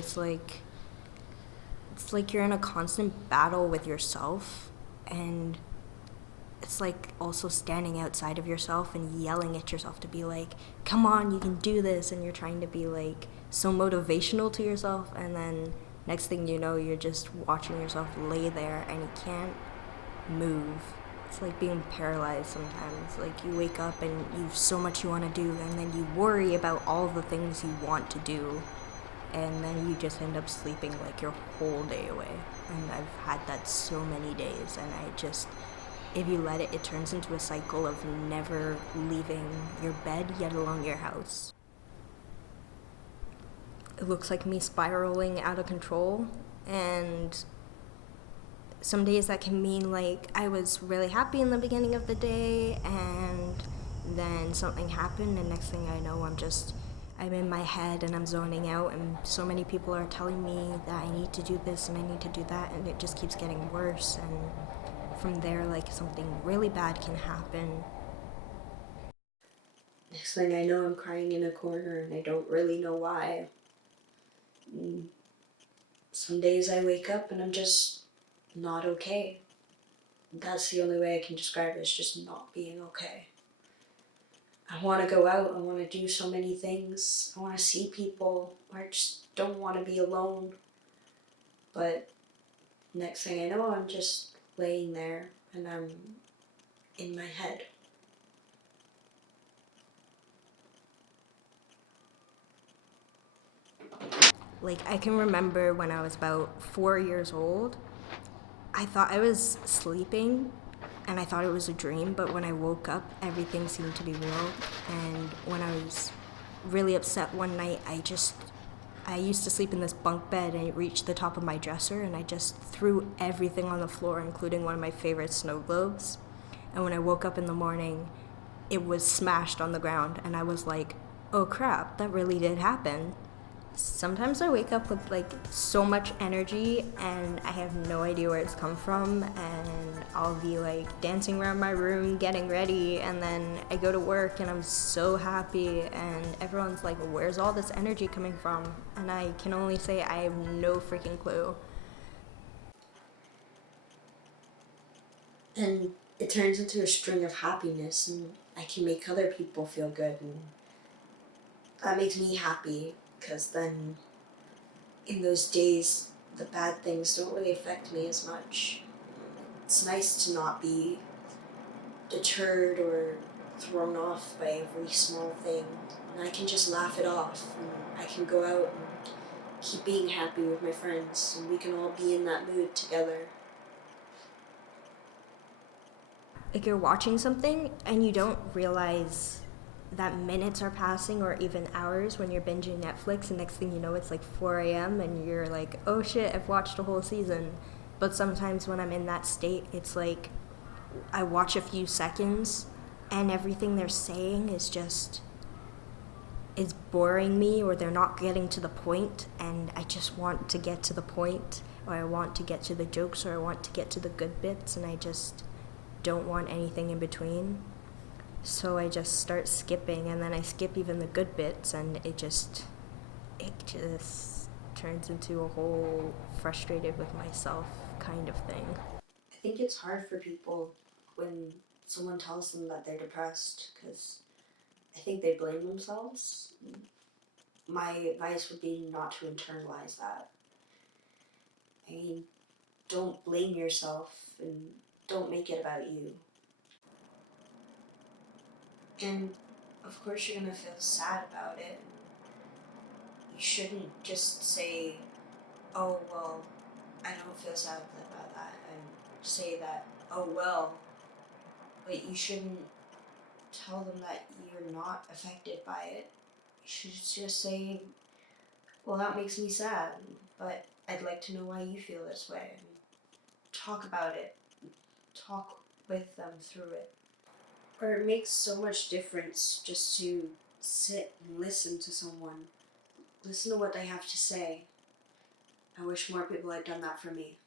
it's like you're in a constant battle with yourself, and it's like also standing outside of yourself and yelling at yourself to be like, come on, you can do this, and you're trying to be like so motivational to yourself, and then next thing you know, you're just watching yourself lay there and you can't move. It's like being paralyzed sometimes. Like you wake up and you've so much you want to do, and then you worry about all the things you want to do, and then you just end up sleeping like your whole day away. And I've had that so many days, and if you let it, it turns into a cycle of never leaving your bed, yet alone your house. It looks like me spiraling out of control, and some days that can mean like I was really happy in the beginning of the day, and then something happened, and next thing I know, I'm in my head and I'm zoning out, and so many people are telling me that I need to do this and I need to do that, and it just keeps getting worse, and from there, like, something really bad can happen. Next thing I know, I'm crying in a corner and I don't really know why. Some days I wake up and I'm just not okay. That's the only way I can describe it, is just not being okay. I want to go out, I want to do so many things, I want to see people, I just don't want to be alone. But next thing I know, I'm just laying there and I'm in my head. Like, I can remember when I was about 4 years old, I thought I was sleeping and I thought it was a dream, but when I woke up, everything seemed to be real. And when I was really upset one night, I used to sleep in this bunk bed, and it reached the top of my dresser, and I just threw everything on the floor, including one of my favorite snow globes. And when I woke up in the morning, it was smashed on the ground, and I was like, oh crap, that really did happen. Sometimes I wake up with like so much energy and I have no idea where it's come from, and I'll be like dancing around my room getting ready, and then I go to work and I'm so happy and everyone's like, where's all this energy coming from? And I can only say I have no freaking clue. And it turns into a string of happiness, and I can make other people feel good, and that makes me happy, because then in those days, the bad things don't really affect me as much. It's nice to not be deterred or thrown off by every small thing. And I can just laugh it off, and I can go out and keep being happy with my friends, and we can all be in that mood together. Like, you're watching something and you don't realize that minutes are passing, or even hours, when you're binging Netflix, and next thing you know, it's like 4 a.m. and you're like, oh shit, I've watched a whole season. But sometimes when I'm in that state, it's like I watch a few seconds and everything they're saying is boring me, or they're not getting to the point, and I just want to get to the point, or I want to get to the jokes, or I want to get to the good bits, and I just don't want anything in between. So I just start skipping, and then I skip even the good bits, and it just turns into a whole frustrated with myself kind of thing. I think it's hard for people when someone tells them that they're depressed, because I think they blame themselves. My advice would be not to internalize that. I mean, don't blame yourself and don't make it about you. And of course you're gonna feel sad about it. You shouldn't just say, oh, well, I don't feel sad about that, and say that, oh, well, but you shouldn't tell them that you're not affected by it. You should just say, well, that makes me sad, but I'd like to know why you feel this way. And talk about it. Talk with them through it. Or it makes so much difference just to sit and listen to someone. Listen to what they have to say. I wish more people had done that for me.